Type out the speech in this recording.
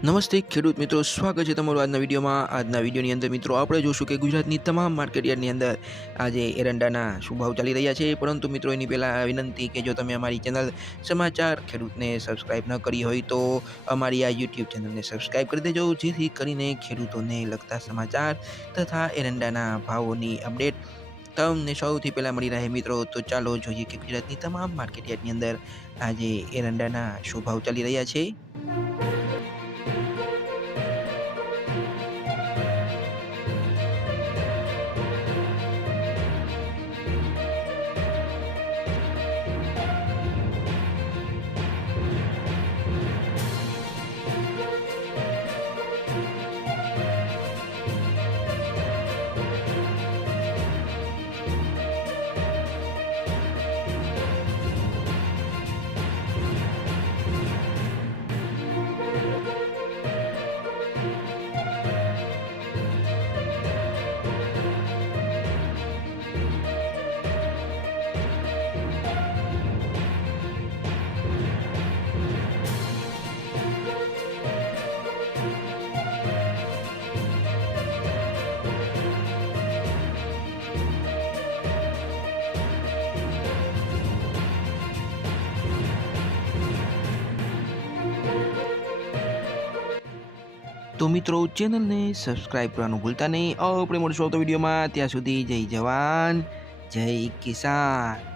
નમસ્તે ખેડૂત મિત્રો, સ્વાગત છે તમારું આજના વિડીયોમાં. આજના વિડીયોની અંદર મિત્રો આપણે જોશું કે ગુજરાતની તમામ માર્કેટયાર્ડની અંદર આજે એરંડાના શું ભાવ ચાલી રહ્યા છે. પરંતુ મિત્રો એની પહેલાં વિનંતી કે જો તમે અમારી ચેનલ સમાચાર ખેડૂતને સબસ્ક્રાઈબ ન કરી હોય તો અમારી આ યુટ્યુબ ચેનલને સબસ્ક્રાઈબ કરી દેજો, જેથી કરીને ખેડૂતોને લગતા સમાચાર તથા એરંડાના ભાવોની અપડેટ તમને સૌથી પહેલાં મળી રહે મિત્રો. તો ચાલો જોઈએ કે ગુજરાતની તમામ માર્કેટયાર્ડની અંદર આજે એરંડાના શું ભાવ ચાલી રહ્યા છે. તો મિત્રો ચેનલને સબસ્ક્રાઈબ કરવાનું ભૂલતા નહીં. આપણે મળીશું આવતા વિડીયોમાં. ત્યાં સુધી જય જવાન જય કિસાન.